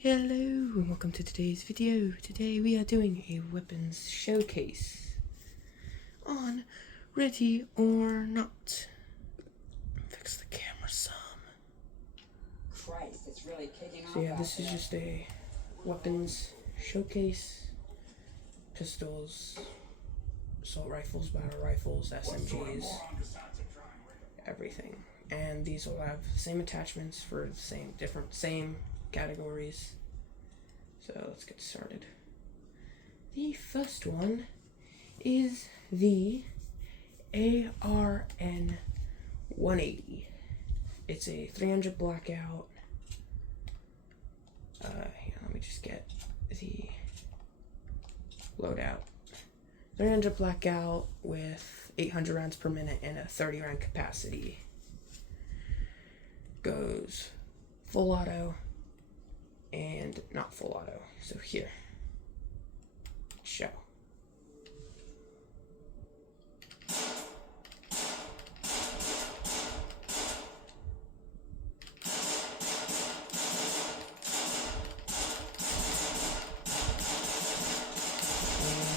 Hello and welcome to today's video. Today we are doing a weapons showcase on Ready or Not. Fix the camera some. Christ, it's really kicking off. So yeah, this is just a weapons showcase. Pistols, assault rifles, battle rifles, SMGs, everything. And these will have the same attachments for the same categories. So let's get started. The first one is the ARN 180. It's a 300 blackout. Let me just get the loadout. 300 blackout with 800 rounds per minute and a 30 round capacity. Goes full auto and not full auto. So here, show.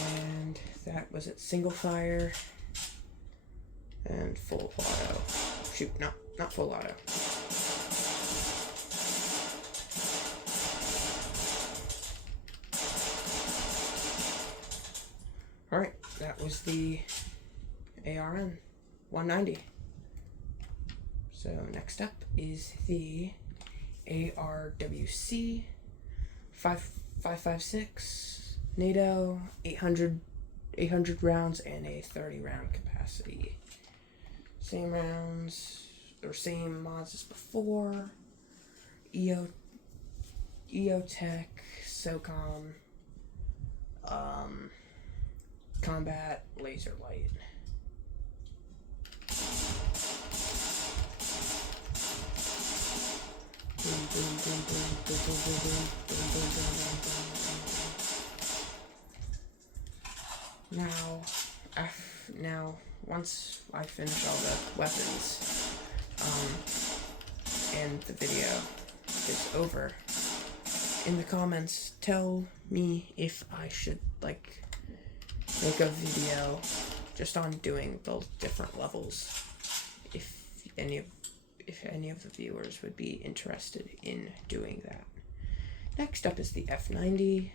And that was it, single fire and full auto. Shoot, not full auto. Alright, that was the ARN 190. So next up is the ARWC 556 NATO 800 rounds and a 30 round capacity. Same rounds or same mods as before. EOTech, SOCOM, combat, laser light. Now, once I finish all the weapons, and the video is over, in the comments, tell me if I should, make a video just on doing the different levels, if any of the viewers would be interested in doing that. Next up is the F90.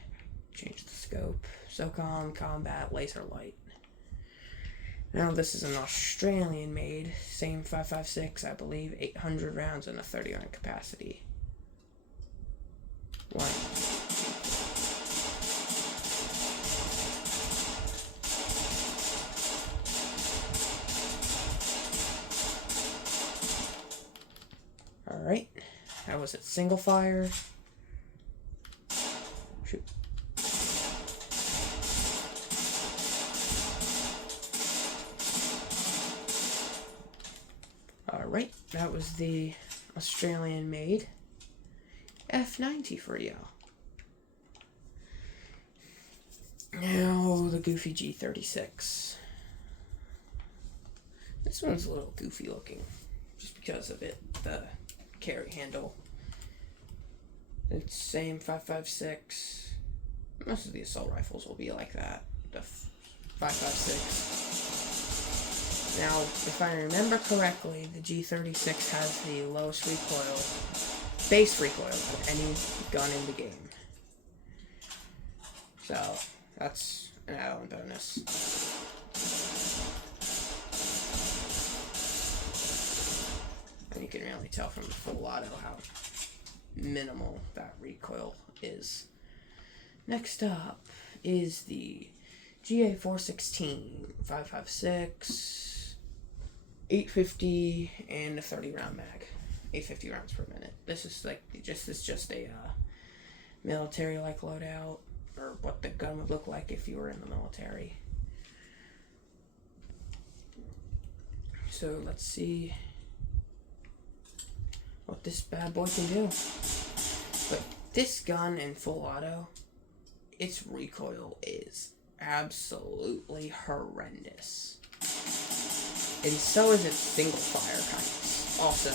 Change the scope. SOCOM, combat, laser light. Now this is an Australian made, same 556, I believe, 800 rounds and a 30 round capacity. One. Alright, that was it, single fire. Shoot. Alright, that was the Australian made F90 for y'all. Now the goofy G36. This one's a little goofy looking, just because of it, the carry handle. It's same 556. Most of the assault rifles will be like that. The 556. Now, if I remember correctly, the G36 has the lowest recoil, base recoil of any gun in the game. So that's an add-on bonus. And you can really tell from the full auto how minimal that recoil is. Next up is the GA416 556 850 and a 30 round mag, 850 rounds per minute. This is just a military like loadout, or what the gun would look like if you were in the military. So let's see what this bad boy can do. But this gun in full auto, its recoil is absolutely horrendous. And so is its single fire kind of. Also,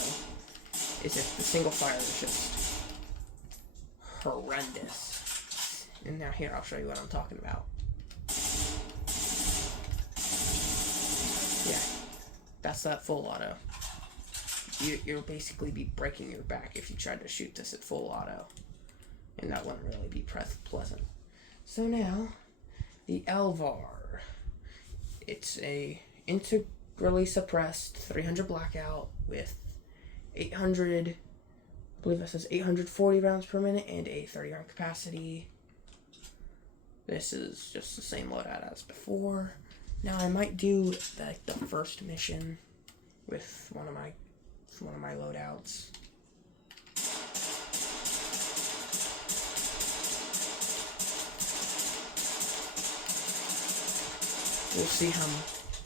is if the single fire is just horrendous. And now here, I'll show you what I'm talking about. Yeah, that's that full auto. You'll basically be breaking your back if you tried to shoot this at full auto. And that wouldn't really be pleasant. So now, the Elvar. It's a integrally suppressed 300 blackout with 800, I believe that says 840 rounds per minute and a 30 round capacity. This is just the same loadout as before. Now I might do the first mission with one of my loadouts.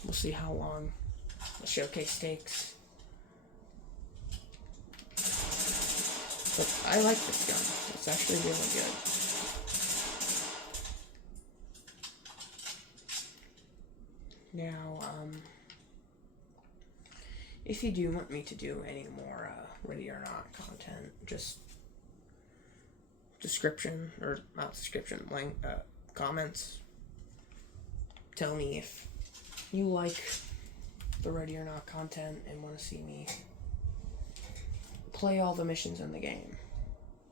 We'll see how long the showcase takes. But I like this gun. It's actually really good. Now, if you do want me to do any more Ready or Not content, just comments. Tell me if you like the Ready or Not content and want to see me play all the missions in the game,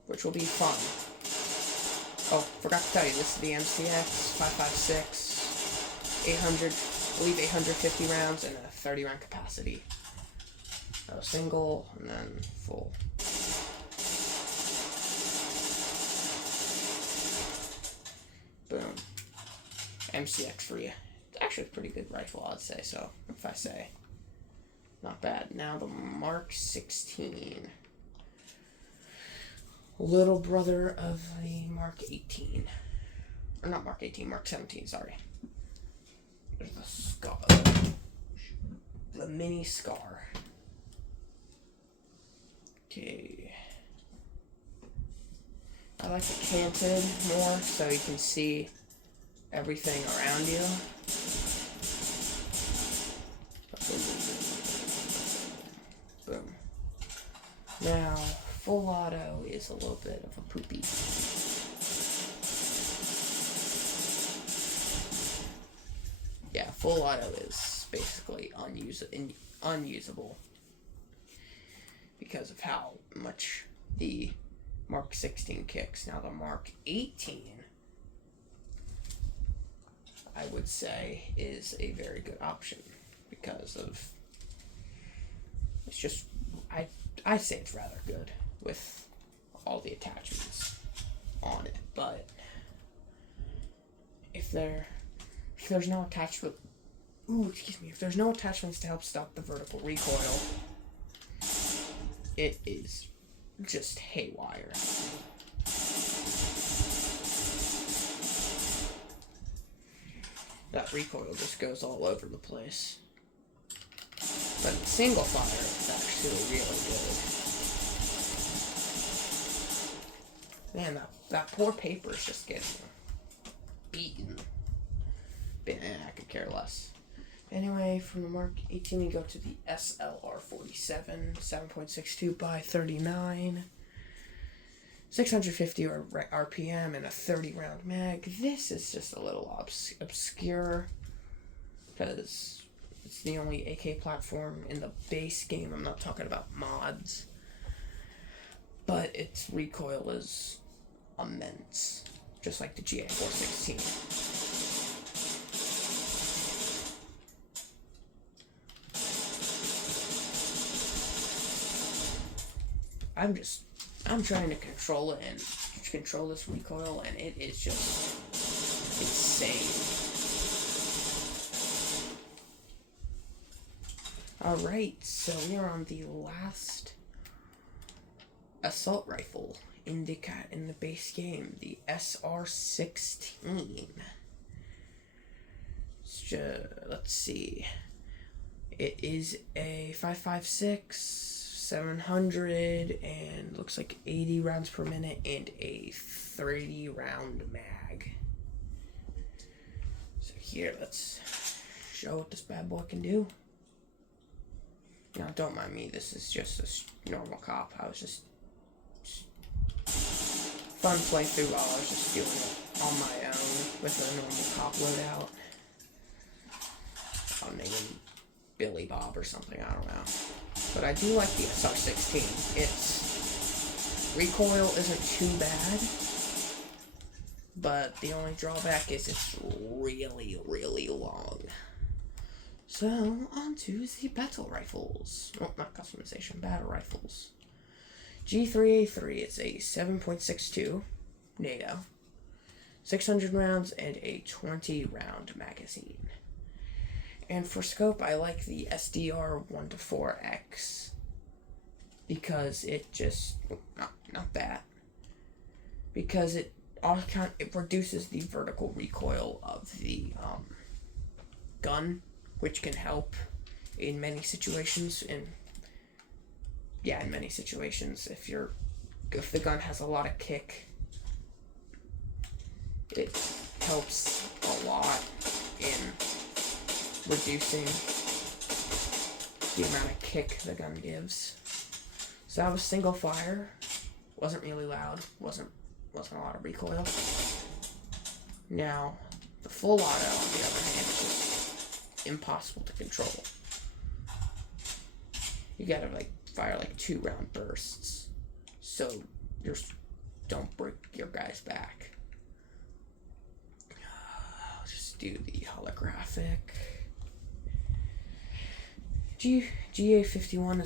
which will be fun. Oh, forgot to tell you, this is the MCX 5.56, 850 rounds and a 30 round capacity. Single and then full. Boom. MCX for you. It's actually a pretty good rifle, I'd say so. If I say. Not bad. Now the Mark 16. Little brother of the Mark 18. Or not Mark 18, Mark 17, sorry. There's the Scar. The mini Scar. Okay. I like it canted more so you can see everything around you. Boom. Now, full auto is a little bit of a poopy. Yeah, full auto is basically unusable because of how much the Mark 16 kicks. Now the Mark 18, I would say, is a very good option because of, it's just, I'd say it's rather good with all the attachments on it, but if there's no attachment, if there's no attachments to help stop the vertical recoil, it is just haywire. That recoil just goes all over the place. But single fire is actually really good. Man, that poor paper is just getting beaten. But I could care less. Anyway, from the Mark 18, we go to the SLR 47, 7.62 by 39, 650 RPM, and a 30 round mag. This is just a little obscure because it's the only AK platform in the base game. I'm not talking about mods, but its recoil is immense, just like the GA416. I'm trying to control it and control this recoil, and it is just insane. Alright, so we are on the last assault rifle in the base game, the SR16. Let's see. It is a 5.56. 700 and looks like 80 rounds per minute and a 30 round mag. So here, let's show what this bad boy can do. Now, don't mind me, this is just a normal cop. I was just fun playthrough while I was just doing it on my own with a normal cop loadout. I'll name him Billy Bob or something, I don't know. But I do like the SR-16. Its recoil isn't too bad, but the only drawback is it's really, really long. So, on to the battle rifles. Well, not customization, battle rifles. G3A3, it's a 7.62 NATO, 600 rounds, and a 20-round magazine. And for scope, I like the SDR 1-4X because it just, not that, because it reduces the vertical recoil of the gun, which can help in many situations. In many situations, if the gun has a lot of kick, it helps a lot in reducing the amount of kick the gun gives. So that was single fire, wasn't really loud, wasn't a lot of recoil. Now, the full auto, on the other hand, is just impossible to control. You gotta fire 2-round bursts, so you don't break your guy's back. I'll just do the holographic. GA51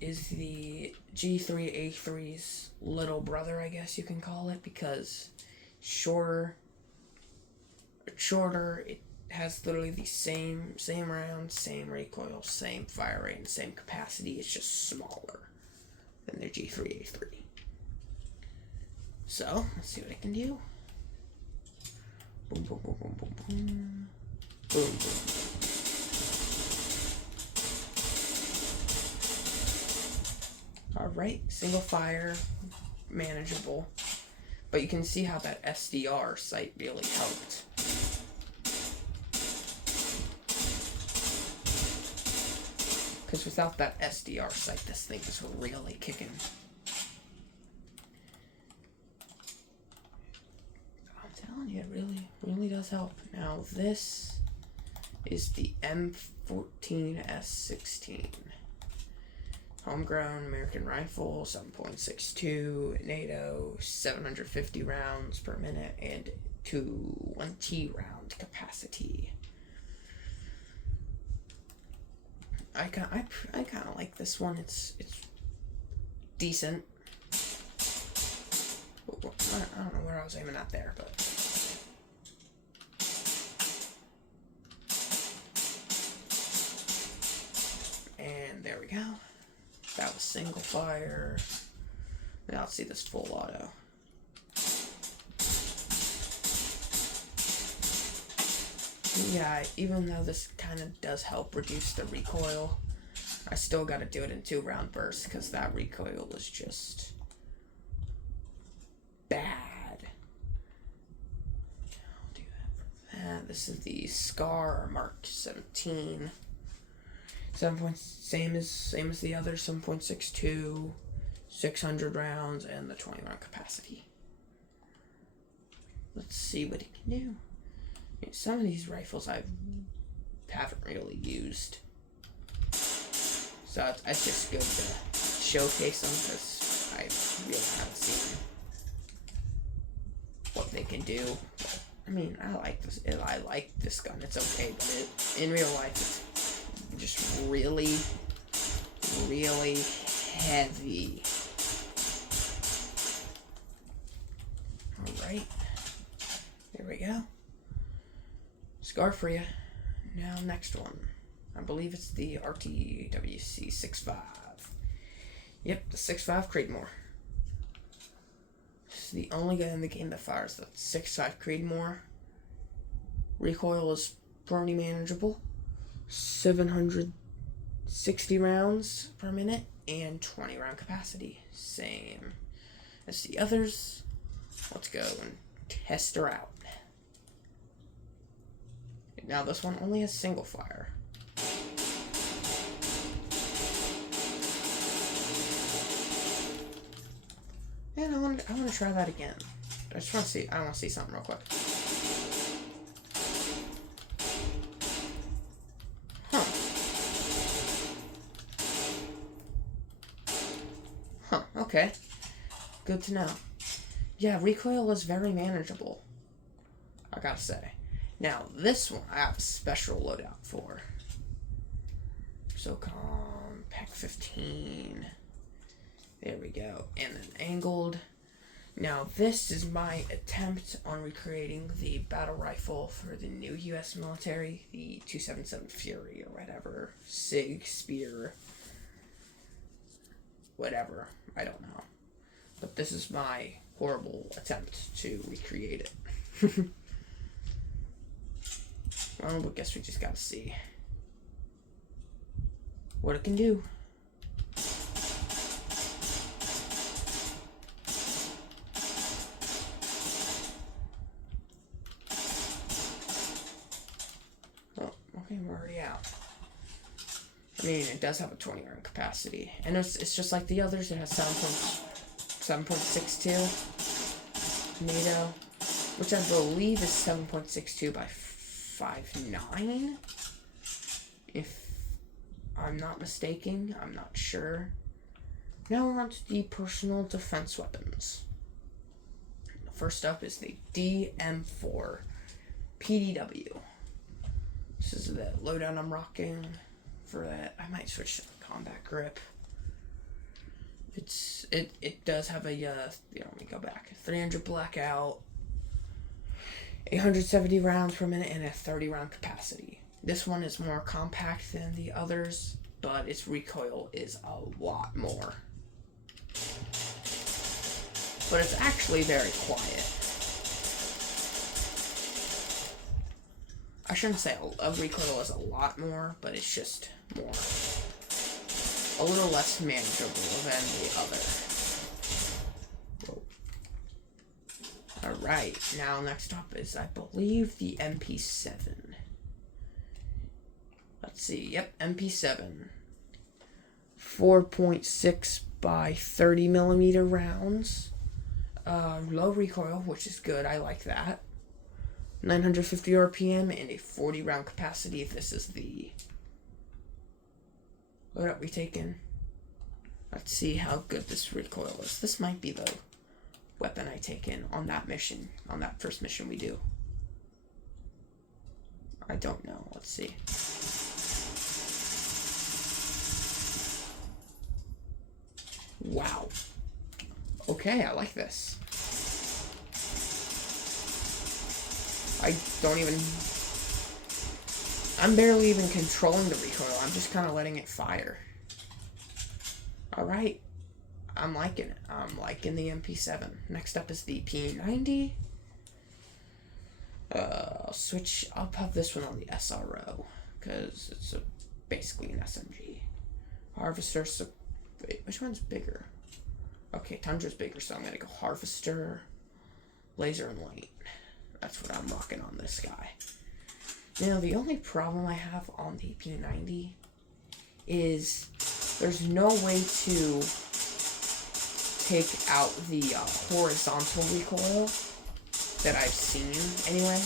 is the G3A3's little brother, I guess you can call it, because shorter, it has literally the same round, same recoil, same fire rate, and same capacity. It's just smaller than their G3A3. So, let's see what it can do. Boom, boom, boom, boom, boom, boom. Boom, boom. Alright, single fire, manageable. But you can see how that SDR sight really helped. Because without that SDR sight, this thing is really kicking. I'm telling you, it really does help. Now this is the M14S16. Homegrown American rifle, 7.62, NATO, 750 rounds per minute, and 20-round capacity. I kind of like this one. It's decent. I don't know where I was aiming at there, but and there we go. That was single fire. Now let's see this full auto. Yeah, even though this kind of does help reduce the recoil, I still got to do it in 2-round bursts because that recoil is just bad. I'll do that for that. This is the Scar Mark 17. Same as the other, 7.62, 600 rounds, and the 20-round capacity. Let's see what it can do. Some of these rifles I haven't really used, so it's just good to showcase them because I really haven't seen what they can do. I mean, I like this gun. It's okay, but in real life, it's just really, really heavy. Alright. There we go. Scar for you. Now, next one. I believe it's the RTWC 6.5. Yep, the 6.5 Creedmoor. It's the only gun in the game that fires the 6.5 Creedmoor. Recoil is pretty manageable. 760 rounds per minute and 20-round capacity. Same as the others. Let's go and test her out. Now this one only has single fire. And I want to try that again. I just want to see. I want to see something real quick. Huh. Huh. Okay. Good to know. Yeah, recoil is very manageable, I gotta say. Now, this one I have a special loadout for. SOCOM, Pack 15. There we go. And then angled. Now, this is my attempt on recreating the battle rifle for the new U.S. military, the 277 Fury or whatever. SIG, Spear, whatever. I don't know. But this is my horrible attempt to recreate it. Well, I guess we just gotta see what it can do. Oh, okay, we're already out. I mean, it does have a 20 round capacity, and it's just like the others. It has 7.62 NATO, which I believe is 7.62 by 5.9, if I'm not mistaken. I'm not sure. Now we're on to the personal defense weapons. First up is the DM4 PDW. This is the loadout I'm rocking for that. I might switch to the combat grip. It does have a let me go back. 300 blackout, 870 rounds per minute, and a 30 round capacity. This one is more compact than the others, but its recoil is a lot more. But it's actually very quiet. I shouldn't say a recoil is a lot more, but it's just more. A little less manageable than the other. Alright, now next up is, I believe, the MP7. Let's see, yep, MP7. 4.6 by 30 millimeter rounds. Low recoil, which is good, I like that. 950 RPM and a 40 round capacity. This is the loadout we taken. Let's see how good this recoil is. This might be the weapon I take in on that mission, on that first mission we do. I don't know. Let's see. Wow. Okay, I like this. I'm barely even controlling the recoil. I'm just kind of letting it fire. Alright. I'm liking it. I'm liking the MP7. Next up is the P90. I'll have this one on the SRO, because it's basically an SMG. Harvester, wait, which one's bigger? Okay, Tundra's bigger, so I'm going to go Harvester, Laser, and Light. That's what I'm rocking on this guy. Now, the only problem I have on the P90 is there's no way to take out the horizontal recoil that I've seen anyway.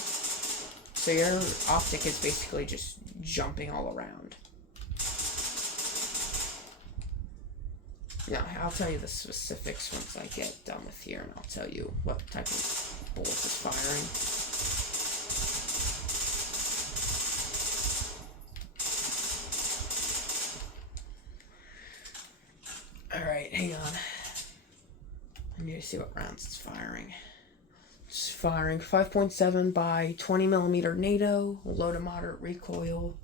So your optic is basically just jumping all around. Now, I'll tell you the specifics once I get done with here, and I'll tell you what type of bullets it's firing. Alright, hang on. I need to see what rounds it's firing. It's firing 5.7 by 20 millimeter NATO, low to moderate recoil.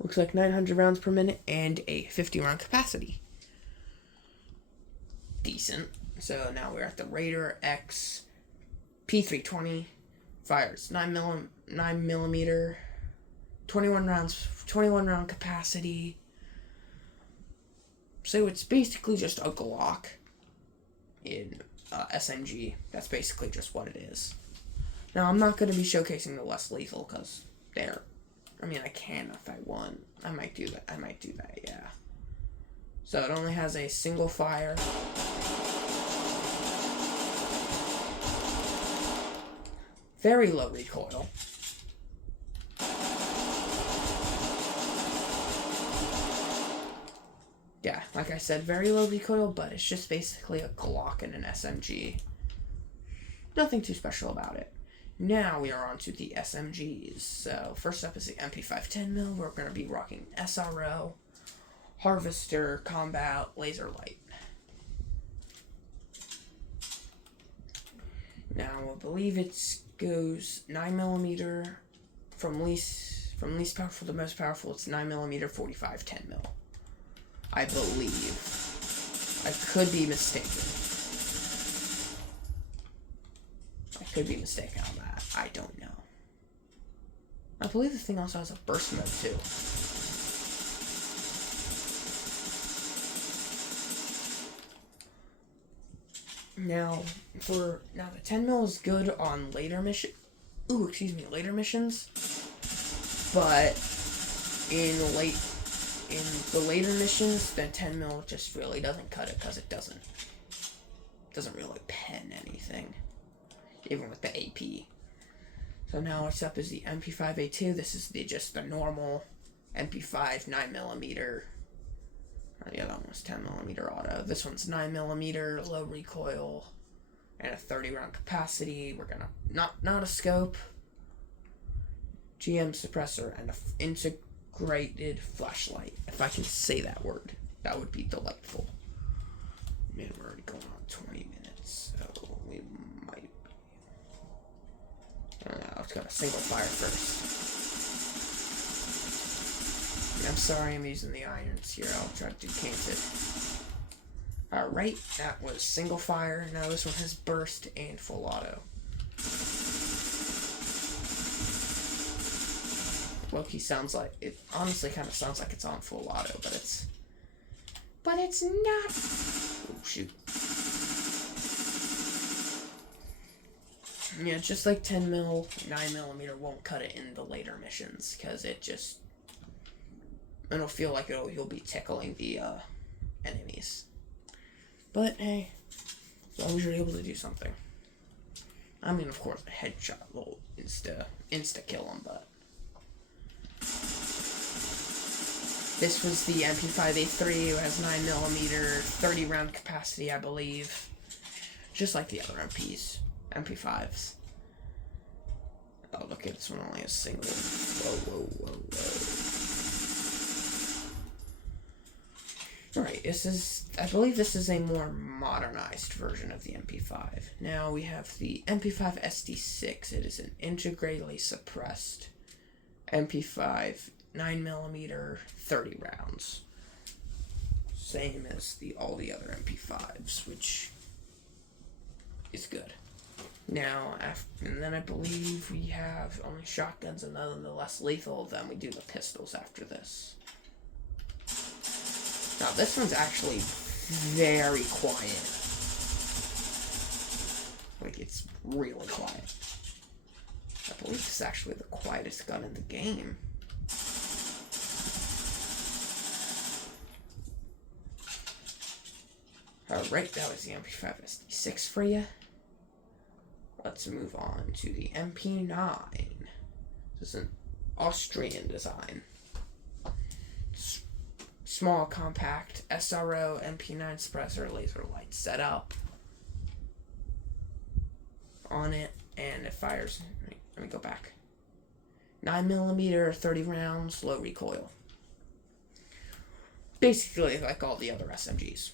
Looks like 900 rounds per minute and a 50 round capacity. Decent. So now we're at the Raider X P320. Fires 9 millimeter, 21 round capacity. So it's basically just a Glock in SMG. That's basically just what it is. Now, I'm not going to be showcasing the less lethal because I can if I want. I might do that, yeah. So it only has a single fire. Very low recoil. Yeah, like I said, very low recoil, but it's just basically a Glock and an SMG. Nothing too special about it. Now we are on to the SMGs. So first up is the MP5 10mm. We're going to be rocking SRO, Harvester, Combat, Laser Light. Now I believe it goes 9mm from least powerful to most powerful. It's 9mm, 45, 10mm. I believe. I could be mistaken. On that. I don't know. I believe the thing also has a burst mode too. Now, the 10mm is good on later missions, but in the later missions, the 10mm just really doesn't cut it because it doesn't really pen anything, even with the AP. So now what's up is the MP5A2. This is just the normal MP5 9mm. The other one was 10mm auto. This one's 9mm, low recoil, and a 30-round capacity. We're gonna not a scope, GM suppressor, and an integrated flashlight. If I can say that word, that would be delightful. Man, we're already going on 20 minutes, so we might be. Let's go to single fire first. I'm sorry I'm using the irons here. I'll try to do painted. Alright, that was single fire. Now this one has burst and full auto. Loki sounds like it. Honestly, kind of sounds like it's on full auto, but it's not. Oh shoot. Yeah, just like 10mm, 9mm won't cut it in the later missions because it'll feel like you'll be tickling the enemies. But hey, as long as you're able to do something. I mean, of course, a headshot will insta kill them, but this was the MP5A3. It has 9mm, 30-round capacity, I believe, just like the other MP5s. Oh, look at this one, only a single. Whoa. Alright, I believe this is a more modernized version of the MP5. Now we have the MP5 SD6. It is an integratedly suppressed MP5, 9mm, 30 rounds. Same as all the other MP5s, which is good. Now, and then I believe we have only shotguns, and then the less lethal of them, we do the pistols after this. Now, this one's actually very quiet. Like, it's really quiet. I believe this is actually the quietest gun in the game. Alright, that was the MP5 SD6 for you. Let's move on to the MP9. This is an Austrian design. Small, compact, SRO, MP9 suppressor, laser light setup on it, and it fires. Let me go back. 9mm, 30 rounds, low recoil. Basically, like all the other SMGs.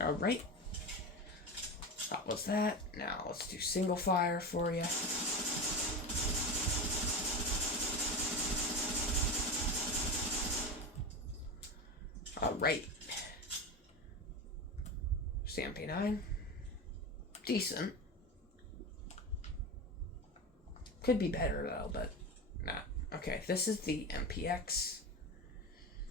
Alright. That was that. Now let's do single fire for you. Alright. MP9. Decent. Could be better though, but nah. Okay, this is the MPX.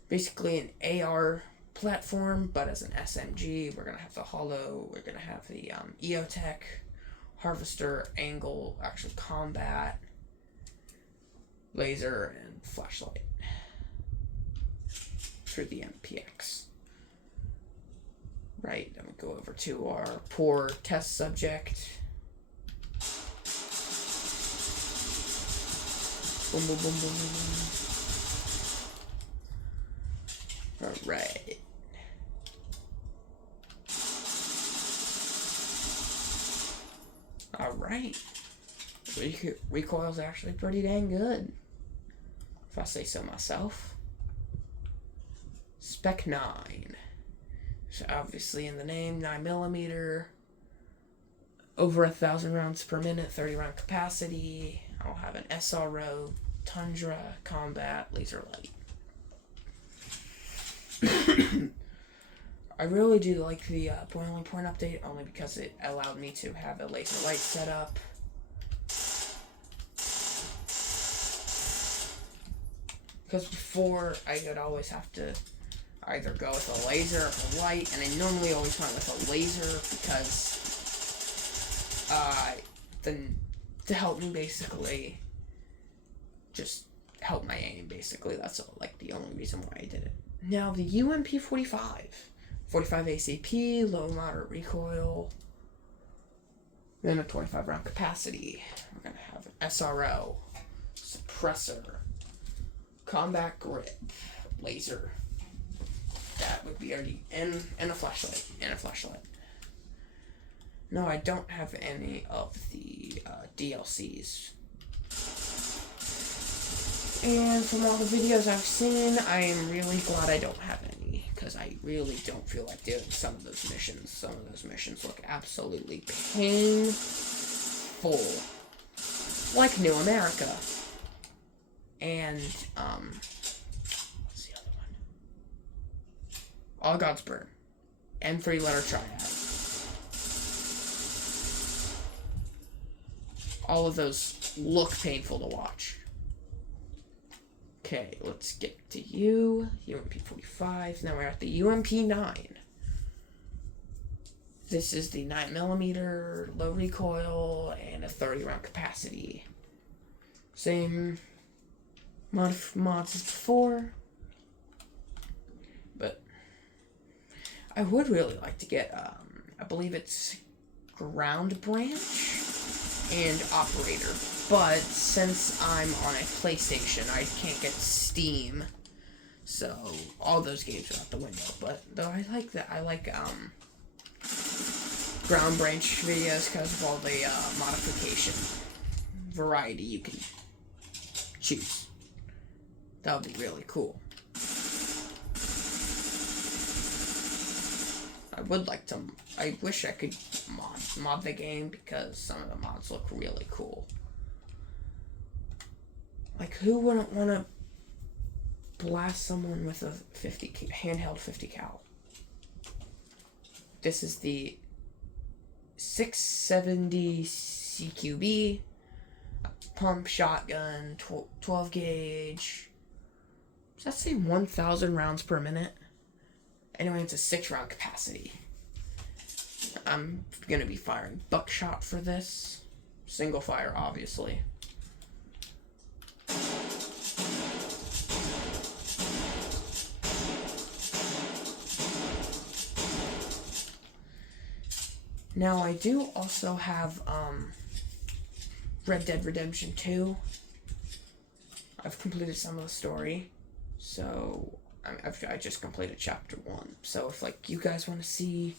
Basically an AR platform, but as an SMG. We're gonna have the Holo, we're gonna have the EOTech, Harvester, Angle, actual Combat, Laser, and Flashlight through the MPX. Right, then we go over to our poor test subject. Boom, boom, boom, boom, boom. Alright. Alright. Recoil's actually pretty dang good, if I say so myself. Spec 9. So obviously in the name, 9mm. Over 1,000 rounds per minute, 30 round capacity. I'll have an SRO, Tundra, Combat, Laser Light. I really do like the boiling point update, only because it allowed me to have a laser light set up. Because before, I would always have to either go with a laser or a light, and I normally always went with a laser because then to help me basically just help my aim, basically. That's all, like the only reason why I did it. Now the UMP-45. 45 ACP, low moderate recoil, then a 25 round capacity. We're gonna have an SRO, suppressor, combat grip, laser. That would be already, and a flashlight, No, I don't have any of the DLCs. And from all the videos I've seen, I am really glad I don't have any, because I really don't feel like doing some of those missions. Some of those missions look absolutely painful. Like New America. And, what's the other one? All Gods Burn. And 3-letter triad. All of those look painful to watch. Okay, let's get to you. UMP-45. Now we're at the UMP-9. This is the 9mm, low recoil, and a 30 round capacity. Same mods as before. But I would really like to get, I believe it's Ground Branch and Operator. But since I'm on a PlayStation, I can't get Steam. So all those games are out the window. But though I like that, I like Ground Branch videos because of all the modification variety you can choose. That would be really cool. I would like to. I wish I could mod the game because some of the mods look really cool. Like, who wouldn't want to blast someone with a handheld 50 cal? This is the 670 CQB, pump shotgun, 12 gauge. Does that say 1,000 rounds per minute? Anyway, it's a 6 round capacity. I'm gonna be firing buckshot for this. Single fire, obviously. Now, I do also have Red Dead Redemption 2. I've completed some of the story, so I just completed Chapter 1. So if, like, you guys want to see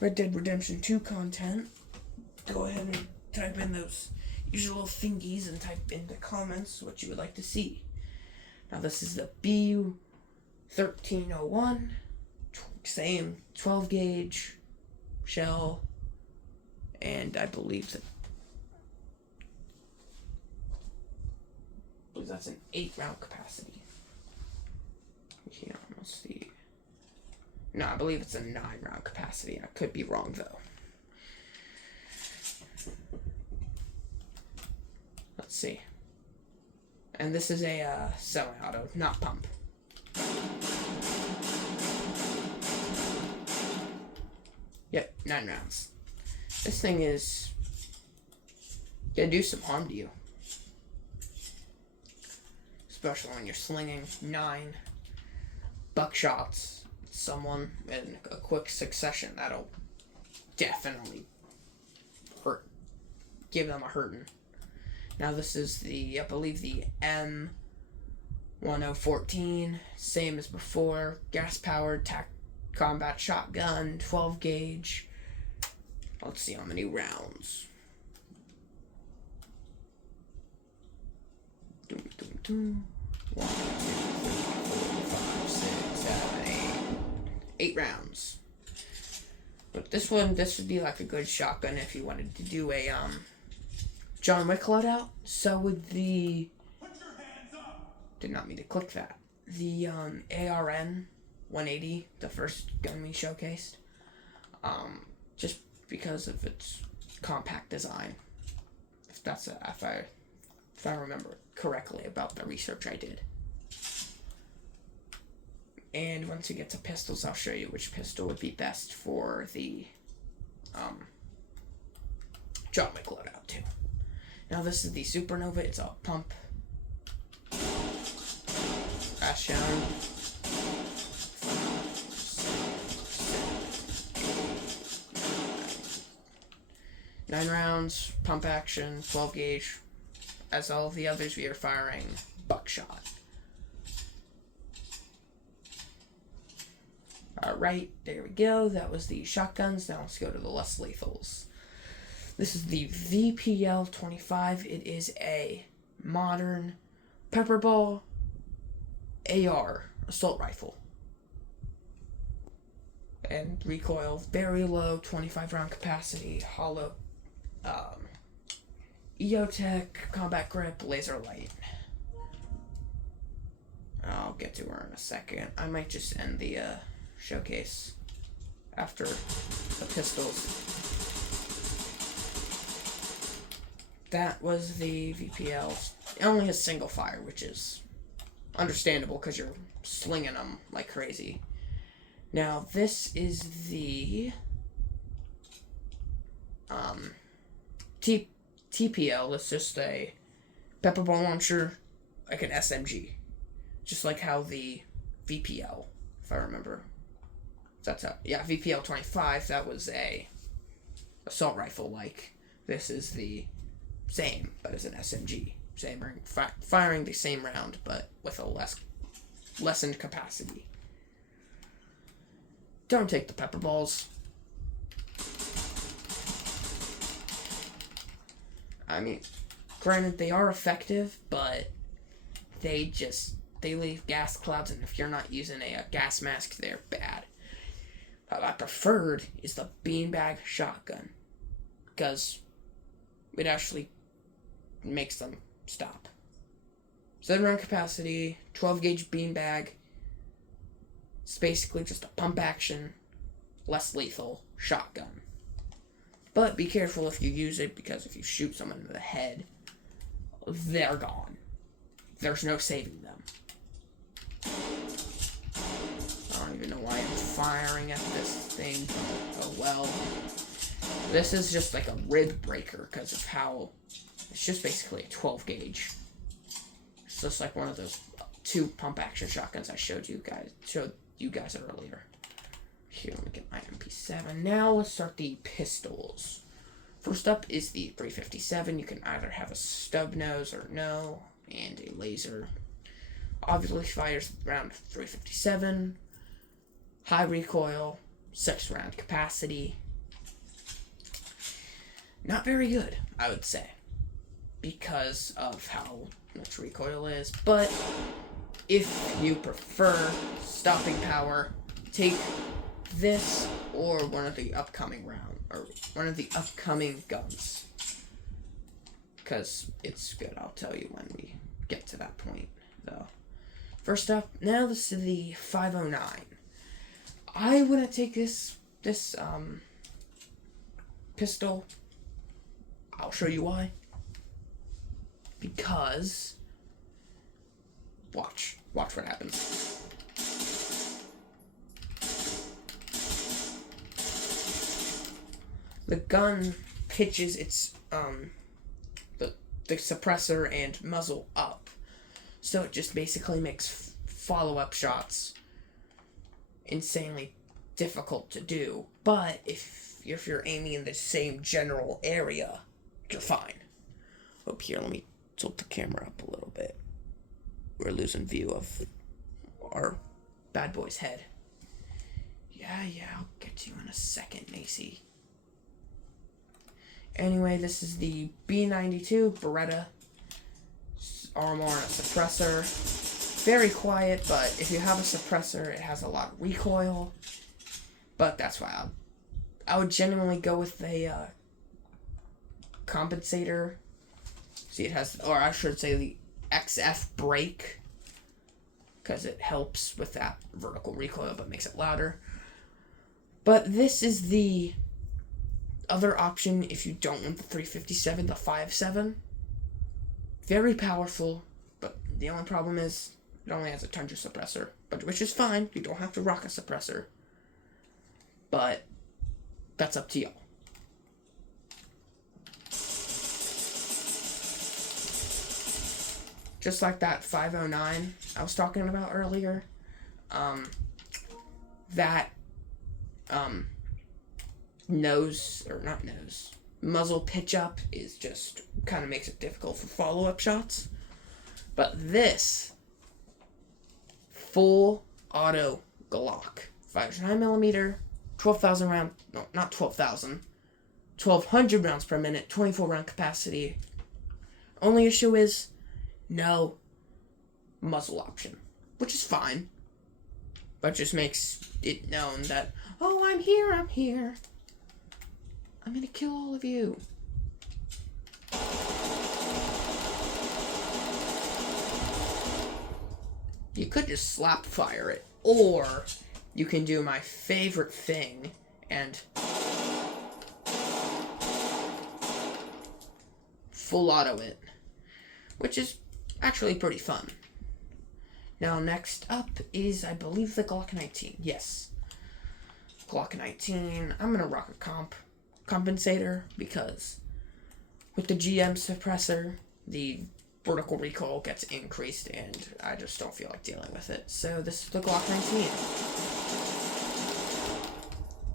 Red Dead Redemption 2 content, go ahead and type in those usual thingies and type in the comments what you would like to see. Now, this is the BU-1301, same 12 gauge shell, and I believe that's an 8 round capacity. Here, let's see. No, I believe it's a 9 round capacity. I could be wrong though. Let's see. And this is a semi-auto, not pump. Yep, 9 rounds. This thing is gonna do some harm to you. Especially when you're slinging 9 buckshots. someone in a quick succession. That'll definitely hurt. Give them a hurting. Now this is the, I believe, the M1014, same as before, gas-powered combat shotgun, 12 gauge. Let's see how many rounds. 1, 2, 3, 4, 5, 6, 7, 8. 8 rounds. But this would be like a good shotgun if you wanted to do a John Wick loadout. So with the, did not mean to click that. The ARN 180, the first gun we showcased, just because of its compact design. If I remember correctly about the research I did. And once we get to pistols, I'll show you which pistol would be best for the John Wick loadout too. Now this is the Supernova. It's a pump. As shown. 9 rounds, pump action, 12 gauge. As all of the others, we are firing buckshot. Alright, there we go. That was the shotguns. Now let's go to the less lethals. This is the VPL-25. It is a modern pepperball AR assault rifle. And recoil, very low, 25 round capacity, hollow, EOTech, combat grip, laser light. I'll get to her in a second. I might just end the showcase after the pistols. That was the VPL. It only has single fire, which is understandable because you're slinging them like crazy. Now, this is the TPL. It's just a pepperball launcher, like an SMG. Just like how the VPL, if I remember. That's how, yeah, VPL-25, that was a assault rifle like. This is the same, but as an SMG. Same, firing the same round, but with a lessened capacity. Don't take the pepper balls. I mean, granted, they are effective, but they leave gas clouds, and if you're not using a gas mask, they're bad. What I preferred is the beanbag shotgun, because it actually makes them stop. 7 round capacity, 12 gauge beanbag. It's basically just a pump action, less lethal shotgun. But be careful if you use it, because if you shoot someone in the head, they're gone. There's no saving them. I don't even know why I'm firing at this thing. Oh well. This is just like a rib breaker because of how it's just basically a 12 gauge. It's just like one of those 2 pump action shotguns I showed you guys earlier. Here, let me get my MP7. Now let's start the pistols. First up is the 357. You can either have a stub nose or no, and a laser. Obviously fires around 357. High recoil, 6 round capacity. Not very good, I would say, because of how much recoil is. But if you prefer stopping power, take this or one of the upcoming guns, because it's good. I'll tell you when we get to that point, though. First up, now this is the 509. I wouldn't take this pistol. I'll show you why. Because watch what happens. The gun pitches its the suppressor and muzzle up, so it just basically makes follow-up shots insanely difficult to do. But if you're aiming in the same general area, you're fine. Up here, let me tilt the camera up a little bit. We're losing view of our bad boy's head. Yeah, I'll get to you in a second, Macy. Anyway, this is the B92 Beretta Armor and a suppressor. Very quiet, but if you have a suppressor, it has a lot of recoil. But that's why I would genuinely go with a compensator. See, it has, or I should say the XF brake, because it helps with that vertical recoil but makes it louder. But this is the other option if you don't want the 357, the 5.7. Very powerful, but the only problem is it only has a Tundra suppressor, which is fine. You don't have to rock a suppressor. But that's up to y'all. Just like that 509 I was talking about earlier, that muzzle pitch up is just kind of makes it difficult for follow-up shots. But this full auto Glock fires 9mm, 12,000 round, no, not 12,000, 1,200 rounds per minute, 24 round capacity. Only issue is no muzzle option, which is fine, but just makes it known that, oh, I'm here, I'm gonna kill all of you. You could just slap fire it, or you can do my favorite thing and full auto it, which is actually pretty fun. Now, next up is, I believe, the Glock 19. Yes. Glock 19. I'm gonna rock a compensator because with the GM suppressor, the vertical recoil gets increased, and I just don't feel like dealing with it. So this is the Glock 19.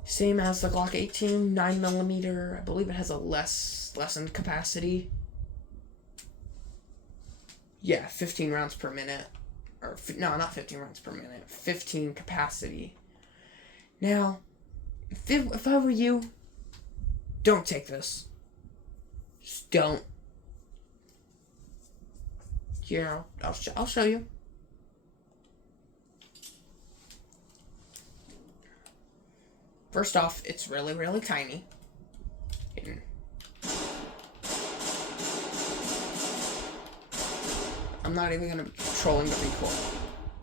Same as the Glock 18, 9mm. I believe it has a lessened capacity. Yeah, 15 rounds per minute. Or, no, not 15 rounds per minute. 15 capacity. Now, if I were you, don't take this. Just don't. Here, I'll show you. First off, it's really, really tiny. I'm not even going to be controlling the recoil.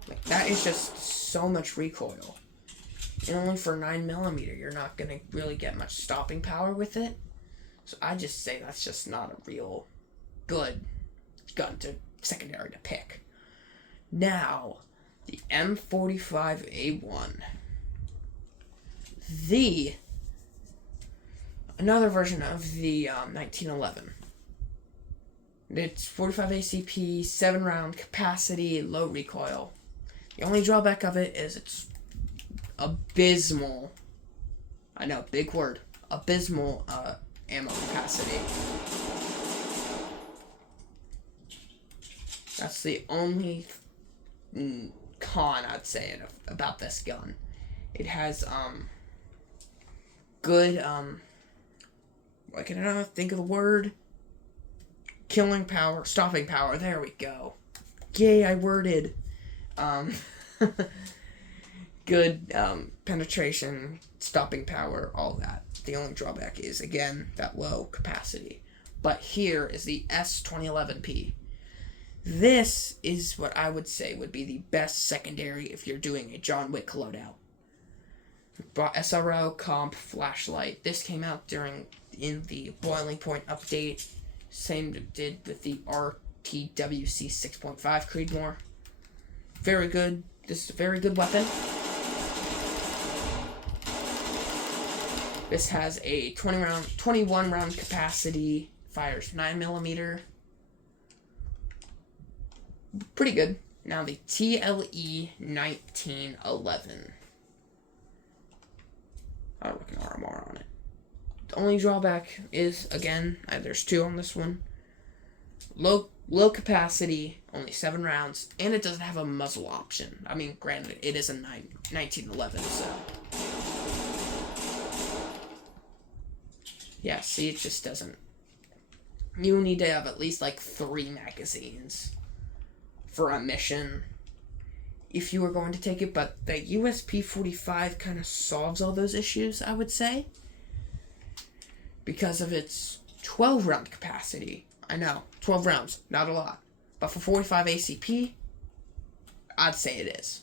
Like, that is just so much recoil. And only for 9mm, you're not going to really get much stopping power with it. So I just say that's just not a real good gun to secondary to pick. Now, the M45A1. Another version of the 1911. It's 45 ACP, 7 round capacity, low recoil. The only drawback of it is it's abysmal. I know, big word. Abysmal ammo capacity. That's the only con I'd say about this gun. It has good I cannot think of the word. Killing power, stopping power. There we go. Yay, I worded. Good penetration, stopping power, all that. The only drawback is, again, that low capacity. But here is the S2011P. This is what I would say would be the best secondary if you're doing a John Wick loadout. SRO, comp, flashlight. This came out in the Boiling Point update. Same did with the RTWC 6.5 Creedmoor. Very good. This is a very good weapon. This has a 21 round capacity, fires 9mm. Pretty good. Now the TLE 1911. Looking RMR on it. The only drawback is, again, there's 2 on this one. Low capacity, only 7 rounds, and it doesn't have a muzzle option. I mean, granted, it is a 1911, so... Yeah, see, it just doesn't... You need to have at least, 3 magazines for a mission if you were going to take it, but the USP-45 kind of solves all those issues, I would say, because of its 12-round capacity. I know, 12 rounds, not a lot, but for 45 ACP, I'd say it is.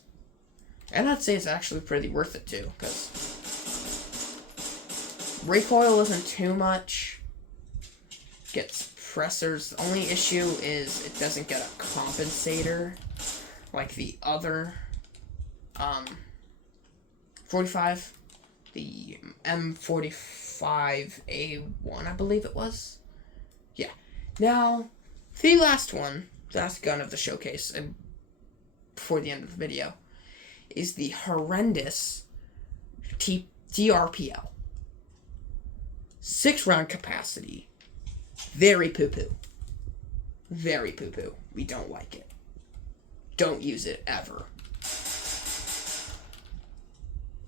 And I'd say it's actually pretty worth it, too, because recoil isn't too much. Gets pressers. The only issue is it doesn't get a compensator like the other 45, the M45A1, I believe it was. Yeah. Now, the last one, the last gun of the showcase, and before the end of the video, is the horrendous DRPL. 6-round capacity. Very poo-poo. Very poo-poo. We don't like it. Don't use it ever.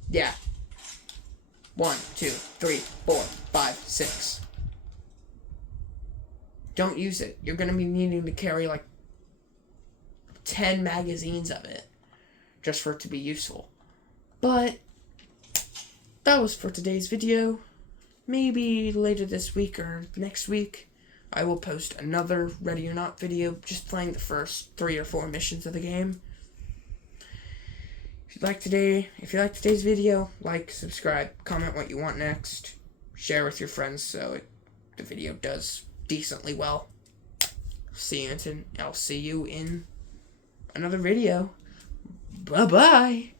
Yeah. 1, 2, 3, 4, 5, 6. Don't use it. You're going to be needing to carry 10 magazines of it just for it to be useful. But that was for today's video. Maybe later this week or next week, I will post another Ready or Not video, just playing the first 3 or 4 missions of the game. If you like today's video, like, subscribe, comment what you want next, share with your friends so the video does decently well. I'll see you in another video. Bye-bye.